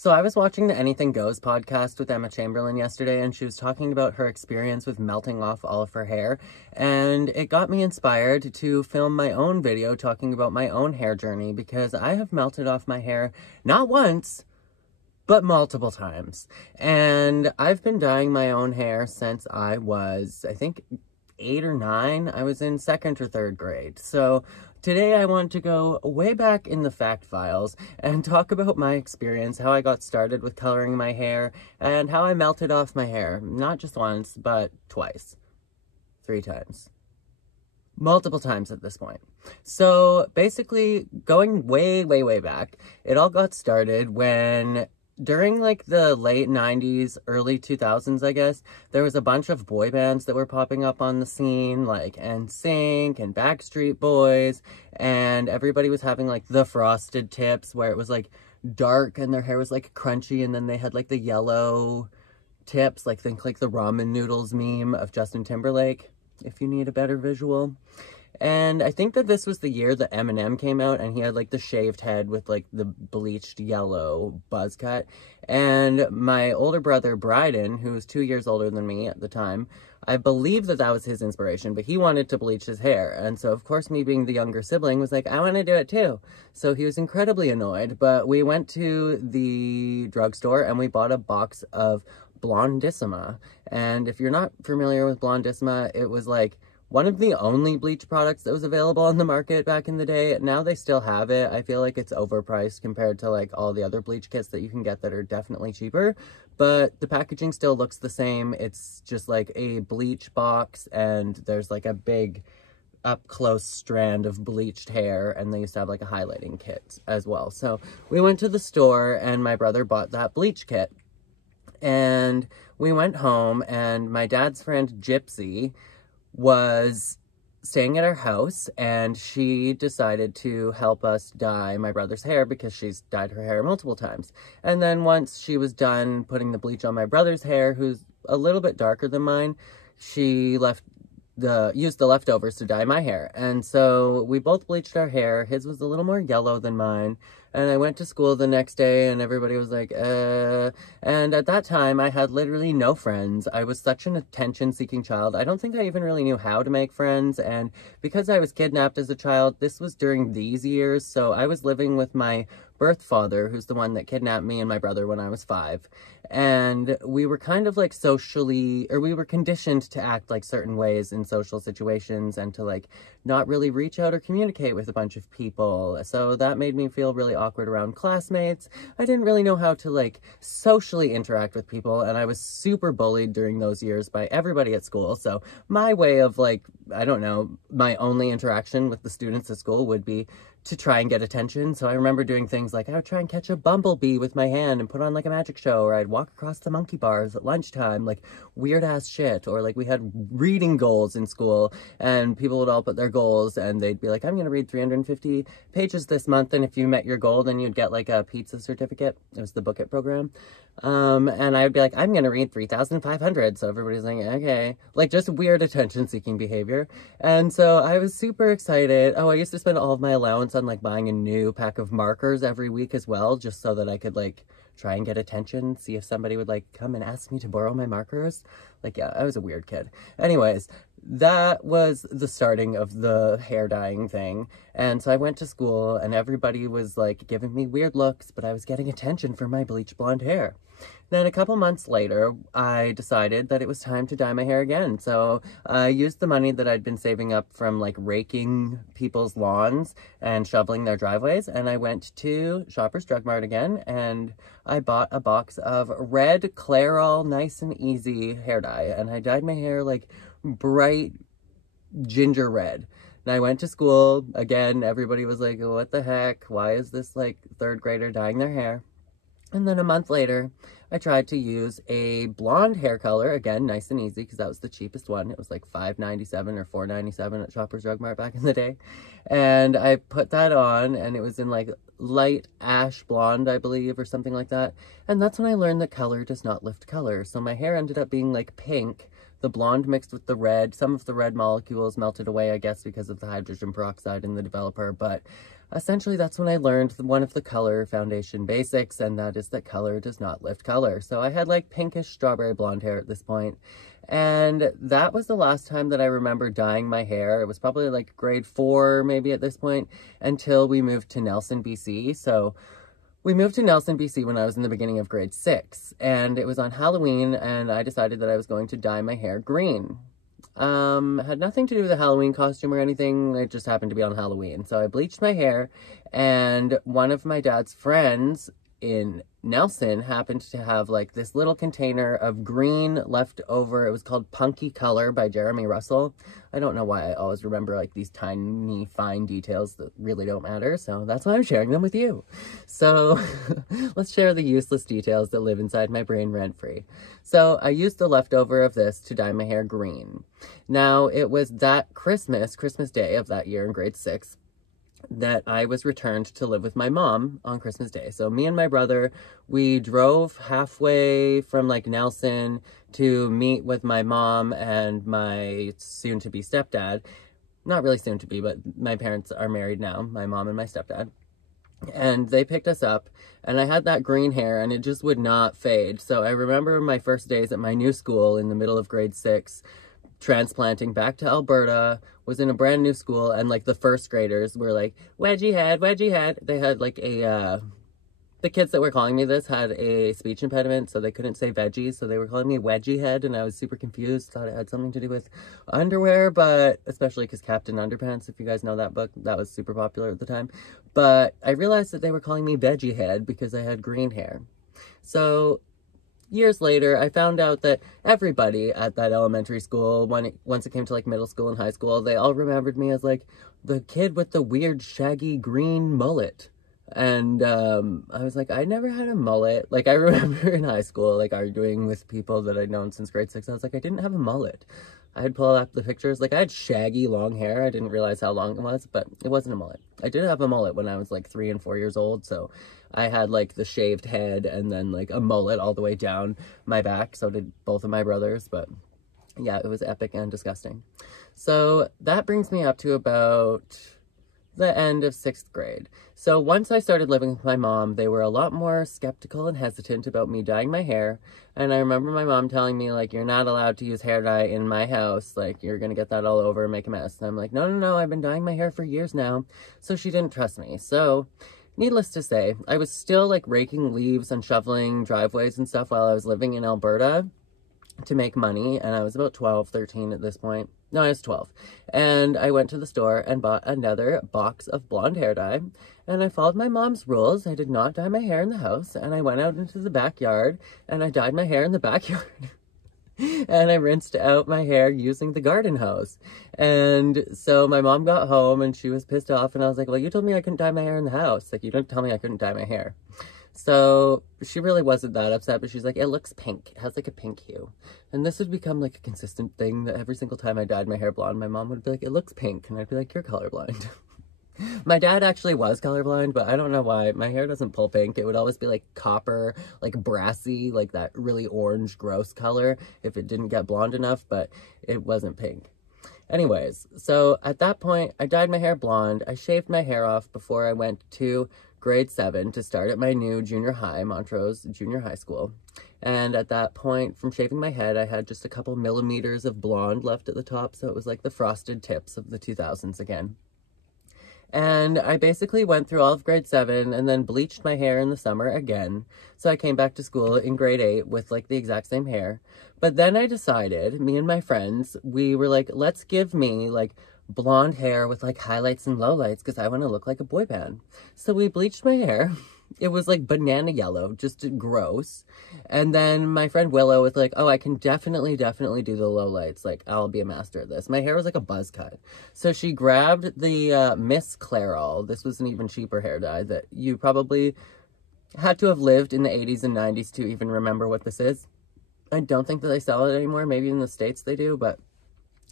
So I was watching the Anything Goes podcast with Emma Chamberlain yesterday, and she was talking about her experience with melting off all of her hair, and it got me inspired to film my own video talking about my own hair journey, because I have melted off my hair not once, but multiple times. And I've been dyeing my own hair since I was, I think, 8 or 9. I was in 2nd or 3rd grade. So today I want to go way back in the fact files and talk about my experience, how I got started with coloring my hair, and how I melted off my hair. Not just once, but twice. 3 times. Multiple times at this point. So basically, going way, way, way back, it all got started when during like the late 90s, early 2000s, I guess, there was a bunch of boy bands that were popping up on the scene, like NSYNC and Backstreet Boys, and everybody was having like the frosted tips where it was like dark and their hair was like crunchy, and then they had like the yellow tips, like think like the ramen noodles meme of Justin Timberlake, if you need a better visual. And I think that this was the year that Eminem came out, and he had like the shaved head with like the bleached yellow buzz cut. And my older brother, Bryden, who was 2 years older than me at the time, I believe that that was his inspiration, but he wanted to bleach his hair. And so, of course, me being the younger sibling was like, I want to do it too. So he was incredibly annoyed, but we went to the drugstore and we bought a box of Blondissima. And if you're not familiar with Blondissima, it was like one of the only bleach products that was available on the market back in the day. Now they still have it. I feel like it's overpriced compared to like all the other bleach kits that you can get that are definitely cheaper, but the packaging still looks the same. It's just like a bleach box, and there's like a big up close strand of bleached hair, and they used to have like a highlighting kit as well. So we went to the store and my brother bought that bleach kit, and we went home, and my dad's friend Gypsy was staying at our house, and she decided to help us dye my brother's hair because she's dyed her hair multiple times. And then once she was done putting the bleach on my brother's hair, who's a little bit darker than mine, she used the leftovers to dye my hair. And so we both bleached our hair. His was a little more yellow than mine. And I went to school the next day, and everybody was like, And at that time, I had literally no friends. I was such an attention-seeking child. I don't think I even really knew how to make friends. And because I was kidnapped as a child, this was during these years. So I was living with my birth father, who's the one that kidnapped me and my brother when I was 5. And we were kind of like we were conditioned to act like certain ways in social situations, and to like not really reach out or communicate with a bunch of people. So that made me feel really awkward around classmates. I didn't really know how to like socially interact with people, and I was super bullied during those years by everybody at school. So my way of like, I don't know, my only interaction with the students at school would be to try and get attention. So I remember doing things like I would try and catch a bumblebee with my hand and put on like a magic show, or I'd walk across the monkey bars at lunchtime, like weird ass shit. Or like we had reading goals in school, and people would all put their goals, and they'd be like, I'm gonna read 350 pages this month, and if you met your goal, then you'd get like a pizza certificate. It was the Book It program. And I would be like, I'm gonna read 3,500. So everybody's like, okay, like just weird attention-seeking behavior. And so I was super excited. Oh, I used to spend all of my allowance on like buying a new pack of markers every week as well, just so that I could like try and get attention, see if somebody would like come and ask me to borrow my markers. Like, yeah, I was a weird kid. Anyways, that was the starting of the hair dyeing thing. And so I went to school, and everybody was like giving me weird looks, but I was getting attention for my bleach blonde hair. Then a couple months later, I decided that it was time to dye my hair again. So I used the money that I'd been saving up from like raking people's lawns and shoveling their driveways, and I went to Shoppers Drug Mart again, and I bought a box of red Clairol Nice and Easy hair dye, and I dyed my hair like bright ginger red. And I went to school again. Everybody was like, what the heck? Why is this like 3rd grader dyeing their hair? And then a month later, I tried to use a blonde hair color, again, Nice and Easy, because that was the cheapest one. It was like $5.97 or $4.97 at Shoppers Drug Mart back in the day. And I put that on, and it was in like light ash blonde, I believe, or something like that. And that's when I learned that color does not lift color. So my hair ended up being like pink, the blonde mixed with the red. Some of the red molecules melted away, I guess, because of the hydrogen peroxide in the developer, but essentially that's when I learned one of the color foundation basics, and that is that color does not lift color. So I had like pinkish strawberry blonde hair at this point, and that was the last time that I remember dyeing my hair. It was probably like grade 4 maybe at this point, until we moved to Nelson, BC. So we moved to Nelson, BC when I was in the beginning of grade 6, and it was on Halloween, and I decided that I was going to dye my hair green. Had nothing to do with a Halloween costume or anything, it just happened to be on Halloween. So I bleached my hair, and one of my dad's friends in Nelson happened to have like this little container of green left over. It was called Punky Color by Jeremy Russell. I don't know why I always remember like these tiny fine details that really don't matter, so that's why I'm sharing them with you. So let's share the useless details that live inside my brain rent-free. So I used the leftover of this to dye my hair green. Now it was that Christmas Day of that year in grade 6, that I was returned to live with my mom on Christmas Day. So me and my brother, we drove halfway from like Nelson to meet with my mom and my soon-to-be stepdad. Not really soon-to-be, but my parents are married now, my mom and my stepdad. And they picked us up, and I had that green hair, and it just would not fade. So I remember my first days at my new school in the middle of grade 6, transplanting back to Alberta, was in a brand new school, and like the first graders were like, wedgie head, wedgie head. They had like the kids that were calling me this had a speech impediment, so they couldn't say veggies, so they were calling me wedgie head, and I was super confused, thought it had something to do with underwear, but especially because Captain Underpants, if you guys know that book, that was super popular at the time. But I realized that they were calling me veggie head because I had green hair. So years later, I found out that everybody at that elementary school, once it came to like middle school and high school, they all remembered me as like the kid with the weird shaggy green mullet. And I was like, I never had a mullet. Like I remember in high school, like arguing with people that I'd known since grade 6. I was like, I didn't have a mullet. I'd pull up the pictures. Like I had shaggy long hair. I didn't realize how long it was, but it wasn't a mullet. I did have a mullet when I was like 3 and 4 years old. So I had like the shaved head and then like a mullet all the way down my back. So did both of my brothers, but yeah, it was epic and disgusting. So that brings me up to about the end of 6th grade. So once I started living with my mom, they were a lot more skeptical and hesitant about me dyeing my hair. And I remember my mom telling me, like, you're not allowed to use hair dye in my house. Like, you're gonna get that all over and make a mess. And I'm like, no, I've been dyeing my hair for years now. So she didn't trust me. So needless to say, I was still like raking leaves and shoveling driveways and stuff while I was living in Alberta to make money. And I was about 12, 13 at this point. No, I was 12. And I went to the store and bought another box of blonde hair dye. And I followed my mom's rules. I did not dye my hair in the house. And I went out into the backyard and I dyed my hair in the backyard. And I rinsed out my hair using the garden hose. And so my mom got home and she was pissed off. And I was like, well, you told me I couldn't dye my hair in the house. Like, you didn't tell me I couldn't dye my hair. So she really wasn't that upset, but she's like, it looks pink. It has like a pink hue. And this would become like a consistent thing that every single time I dyed my hair blonde, my mom would be like, it looks pink. And I'd be like, you're colorblind. My dad actually was colorblind, but I don't know why. My hair doesn't pull pink. It would always be like copper, like brassy, like that really orange, gross color if it didn't get blonde enough, but it wasn't pink. Anyways, so at that point, I dyed my hair blonde. I shaved my hair off before I went to grade 7 to start at my new junior high, Montrose Junior High School. And at that point, from shaving my head, I had just a couple millimeters of blonde left at the top, so it was like the frosted tips of the 2000s again. And I basically went through all of grade 7 and then bleached my hair in the summer again. So I came back to school in grade 8 with like the exact same hair. But then I decided, me and my friends, we were like, let's give me like blonde hair with like highlights and lowlights because I want to look like a boy band. So we bleached my hair. It was like banana yellow, just gross. And then my friend Willow was like, oh, I can definitely do the lowlights. Like, I'll be a master at this. My hair was like a buzz cut. So she grabbed the Miss Clairol. This was an even cheaper hair dye that you probably had to have lived in the 80s and 90s to even remember what this is. I don't think that they sell it anymore. Maybe in the States they do, but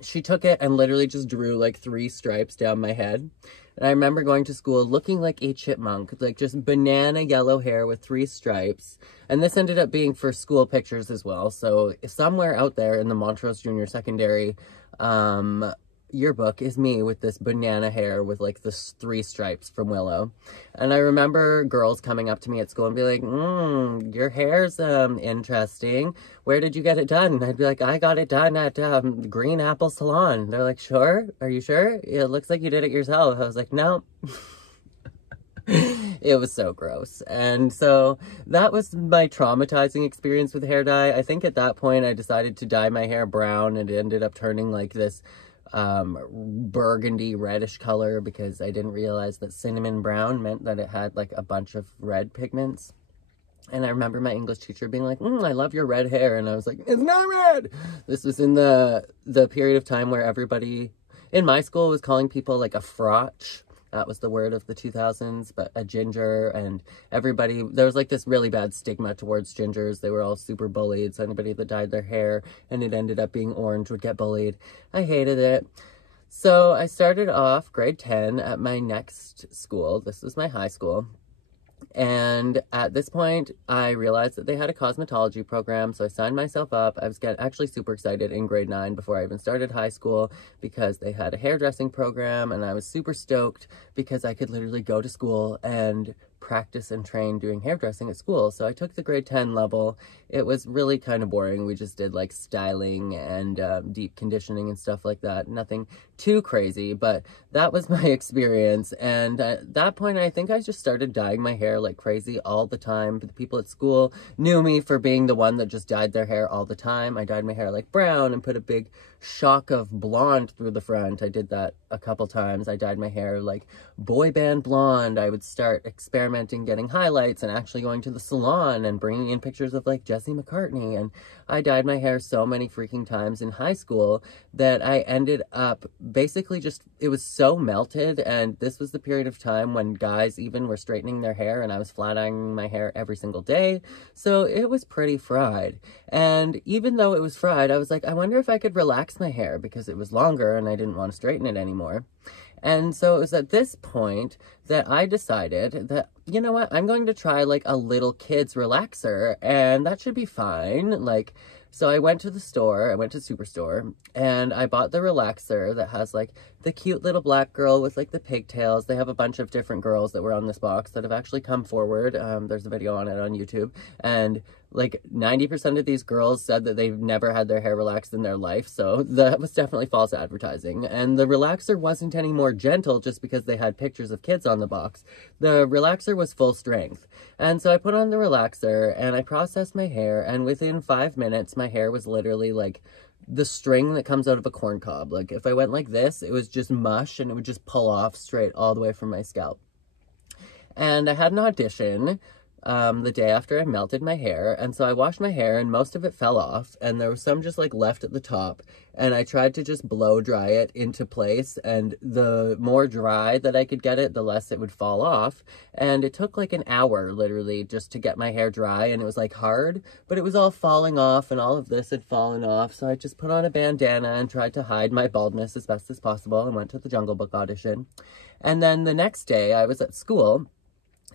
she took it and literally just drew like 3 stripes down my head. And I remember going to school looking like a chipmunk, like just banana yellow hair with 3 stripes. And this ended up being for school pictures as well. So somewhere out there in the Montrose Junior Secondary yearbook is me with this banana hair with like the 3 stripes from Willow. And I remember girls coming up to me at school and be like, your hair's interesting. Where did you get it done? And I'd be like, I got it done at Green Apple Salon. They're like, sure? Are you sure? It looks like you did it yourself. I was like, no. It was so gross. And so that was my traumatizing experience with hair dye. I think at that point I decided to dye my hair brown, and it ended up turning like this burgundy reddish color because I didn't realize that cinnamon brown meant that it had like a bunch of red pigments. And I remember my English teacher being like, I love your red hair. And I was like, it's not red. This was in the period of time where everybody in my school was calling people like a frotch. That was the word of the 2000s, but a ginger, and everybody, there was like this really bad stigma towards gingers. They were all super bullied, so anybody that dyed their hair and it ended up being orange would get bullied. I hated it. So I started off grade 10 at my next school. This was my high school. And at this point, I realized that they had a cosmetology program, so I signed myself up. I was actually super excited in grade 9 before I even started high school because they had a hairdressing program, and I was super stoked because I could literally go to school and practice and train doing hairdressing at school. So I took the grade 10 level. It was really kind of boring. We just did like styling and deep conditioning and stuff like that. Nothing too crazy, but that was my experience. And at that point, I think I just started dyeing my hair like crazy all the time. But the people at school knew me for being the one that just dyed their hair all the time. I dyed my hair like brown and put a big shock of blonde through the front. I did that a couple times. I dyed my hair like boy band blonde. I would start experimenting, getting highlights, and actually going to the salon and bringing in pictures of like Jesse McCartney. And I dyed my hair so many freaking times in high school that I ended up basically just, it was so melted. And this was the period of time when guys even were straightening their hair, and I was flat ironing my hair every single day. So it was pretty fried. And even though it was fried, I was like, I wonder if I could relax my hair because it was longer and I didn't want to straighten it anymore. And so it was at this point that I decided that, you know what, I'm going to try like a little kid's relaxer, and that should be fine. Like, so I went to the store, I went to Superstore, and I bought the relaxer that has like the cute little black girl with like the pigtails. They have a bunch of different girls that were on this box that have actually come forward. There's a video on it on YouTube, and like 90% of these girls said that they've never had their hair relaxed in their life. So that was definitely false advertising. And the relaxer wasn't any more gentle just because they had pictures of kids on the box. The relaxer was full strength. And so I put on the relaxer and I processed my hair, and within 5 minutes, my hair was literally like the string that comes out of a corn cob. Like if I went like this, it was just mush and it would just pull off straight all the way from my scalp. And I had an audition the day after I melted my hair, and so I washed my hair and most of it fell off, and there was some just like left at the top, and I tried to just blow dry it into place, and the more dry that I could get it, the less it would fall off. And it took like an hour literally just to get my hair dry, and it was like hard, but it was all falling off, and all of this had fallen off. So I just put on a bandana and tried to hide my baldness as best as possible and went to the Jungle Book audition. And then the next day I was at school,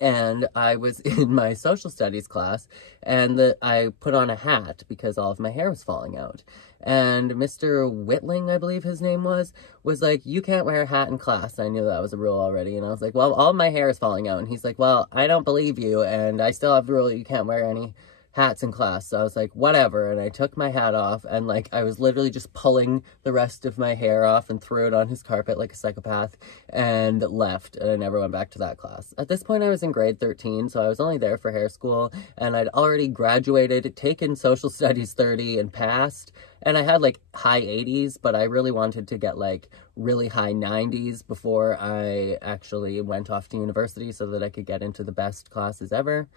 and I was in my social studies class, and I put on a hat because all of my hair was falling out. And Mr. Whitling, I believe his name was like, you can't wear a hat in class. I knew that was a rule already. And I was like, well, all of my hair is falling out. And he's like, well, I don't believe you. And I still have the rule you can't wear any hats in class. So I was like, whatever. And I took my hat off, and like I was literally just pulling the rest of my hair off and threw it on his carpet like a psychopath and left. And I never went back to that class. At this point I was in grade 13, so I was only there for hair school, and I'd already graduated, taken social studies 30 and passed, and I had like high 80s, but I really wanted to get like really high 90s before I actually went off to university so that I could get into the best classes ever.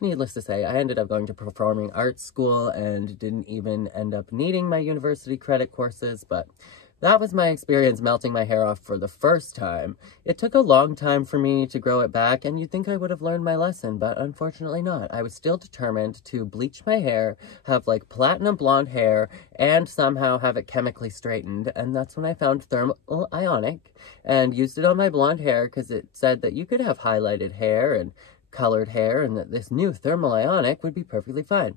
Needless to say, I ended up going to performing arts school and didn't even end up needing my university credit courses, but that was my experience melting my hair off for the first time. It took a long time for me to grow it back, and you'd think I would have learned my lesson, but unfortunately not. I was still determined to bleach my hair, have like platinum blonde hair, and somehow have it chemically straightened, and that's when I found Thermal Ionic and used it on my blonde hair because it said that you could have highlighted hair and colored hair, and that this new Thermal Ionic would be perfectly fine.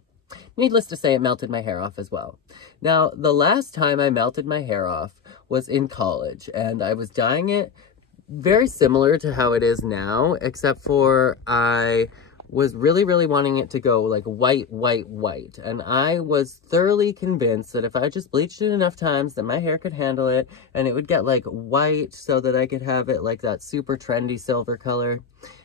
Needless to say, it melted my hair off as well. Now, the last time I melted my hair off was in college, and I was dyeing it very similar to how it is now, except for I was really, really wanting it to go like white, white, white. And I was thoroughly convinced that if I just bleached it enough times that my hair could handle it and it would get like white so that I could have it like that super trendy silver color.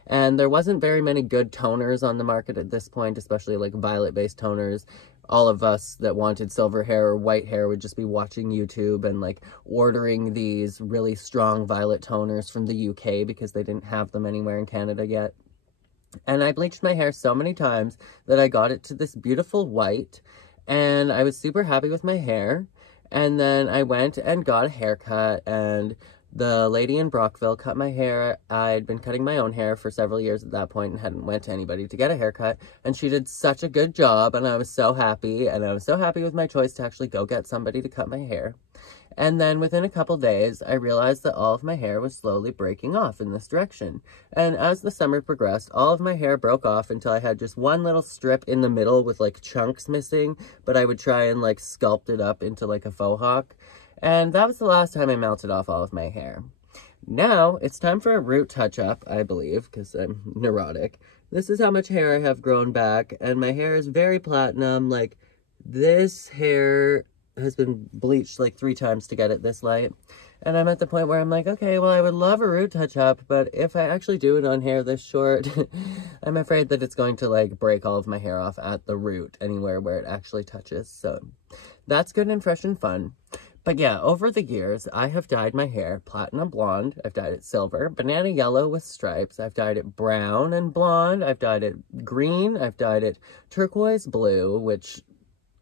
And there wasn't very many good toners on the market at this point, especially like violet-based toners. All of us that wanted silver hair or white hair would just be watching YouTube and like ordering these really strong violet toners from the UK because they didn't have them anywhere in Canada yet. And I bleached my hair so many times that I got it to this beautiful white, and I was super happy with my hair. And then I went and got a haircut, and the lady in Brockville cut my hair. I'd been cutting my own hair for several years at that point and hadn't went to anybody to get a haircut, and she did such a good job, and I was so happy, and I was so happy with my choice to actually go get somebody to cut my hair. And then within a couple days, I realized that all of my hair was slowly breaking off in this direction. And as the summer progressed, all of my hair broke off until I had just one little strip in the middle with like chunks missing, but I would try and like sculpt it up into like a faux hawk. And that was the last time I melted off all of my hair. Now, it's time for a root touch-up, I believe, because I'm neurotic. This is how much hair I have grown back, and my hair is very platinum. Like, this hair has been bleached like 3 times to get it this light. And I'm at the point where I'm like, okay, well, I would love a root touch-up, but if I actually do it on hair this short, I'm afraid that it's going to like break all of my hair off at the root, anywhere where it actually touches. So that's good and fresh and fun. But yeah, over the years, I have dyed my hair platinum blonde. I've dyed it silver, banana yellow with stripes. I've dyed it brown and blonde. I've dyed it green. I've dyed it turquoise blue, which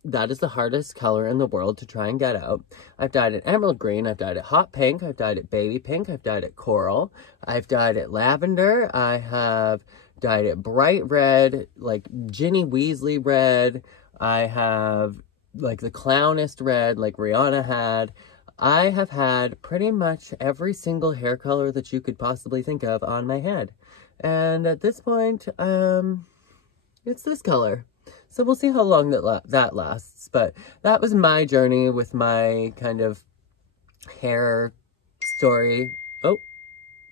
that is the hardest color in the world to try and get out. I've dyed it emerald green. I've dyed it hot pink. I've dyed it baby pink. I've dyed it coral. I've dyed it lavender. I have dyed it bright red, like Ginny Weasley red. I have like the clownist red, like Rihanna had. I have had pretty much every single hair color that you could possibly think of on my head. And at this point, it's this color. So we'll see how long that lasts. But that was my journey with my kind of hair story. Oh,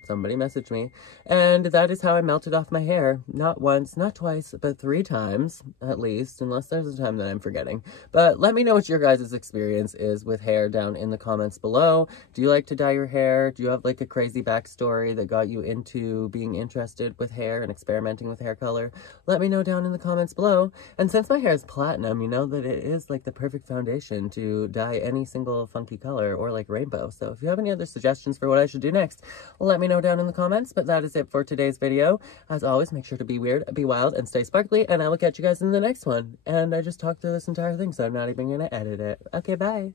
somebody messaged me. And that is how I melted off my hair. Not once, not twice, but 3 times at least, unless there's a time that I'm forgetting. But let me know what your guys' experience is with hair down in the comments below. Do you like to dye your hair? Do you have like a crazy backstory that got you into being interested with hair and experimenting with hair color? Let me know down in the comments below. And since my hair is platinum, you know that it is like the perfect foundation to dye any single funky color or like rainbow. So if you have any other suggestions for what I should do next, let me know down in the comments. But that is it for today's video. As always, make sure to be weird, be wild, and stay sparkly, and I will catch you guys in the next one. And I just talked through this entire thing, so I'm not even gonna edit it. Okay, bye.